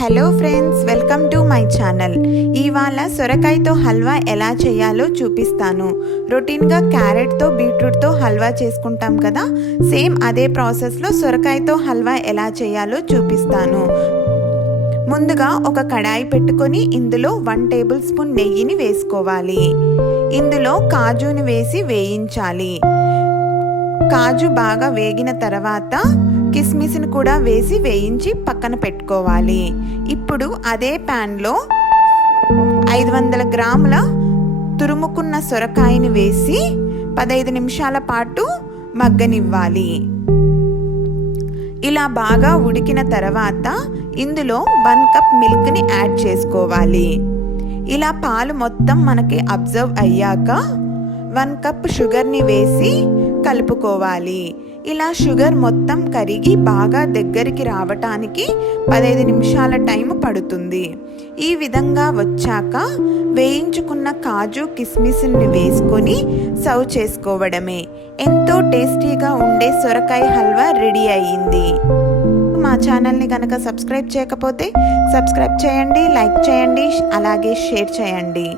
Hello friends, welcome to my channel. ఇవాళ సొరకాయతో హల్వా ఎలా చేయాలో చూపిస్తాను. రొటీన్గా క్యారెట్తో బీట్రూట్తో హల్వా చేసుకుంటాం కదా, సేమ్ అదే ప్రాసెస్లో సొరకాయతో హల్వా ఎలా చేయాలో చూపిస్తాను. ముందుగా ఒక కడాయి పెట్టుకొని ఇందులో 1 టేబుల్ స్పూన్ నెయ్యిని వేసుకోవాలి. ఇందులో కాజుని వేసి వేయించాలి. కాజు బాగా వేగిన తర్వాత కిస్మిస్ని కూడా వేసి వేయించి పక్కన పెట్టుకోవాలి. ఇప్పుడు అదే ప్యాన్లో 500 గ్రాముల తురుముకున్న సొరకాయని వేసి 15 నిమిషాల పాటు మగ్గనివ్వాలి. ఇలా బాగా ఉడికిన తర్వాత ఇందులో 1 కప్ మిల్క్ని యాడ్ చేసుకోవాలి. ఇలా పాలు మొత్తం మనకి అబ్జర్వ్ అయ్యాక 1 కప్ షుగర్ని వేసి కలుపుకోవాలి. ఇలా షుగర్ మొత్తం కరిగి బాగా దగ్గరికి రావటానికి 15 నిమిషాల టైం పడుతుంది. ఈ విధంగా వచ్చాక వేయించుకున్న కాజు కిస్మిస్ని వేసుకొని సర్వ్ చేసుకోవడమే. ఎంతో టేస్టీగా ఉండే సొరకాయ హల్వా రెడీ అయ్యింది. మా ఛానల్ని కనుక సబ్స్క్రైబ్ చేయకపోతే సబ్స్క్రైబ్ చేయండి, లైక్ చేయండి, అలాగే షేర్ చేయండి.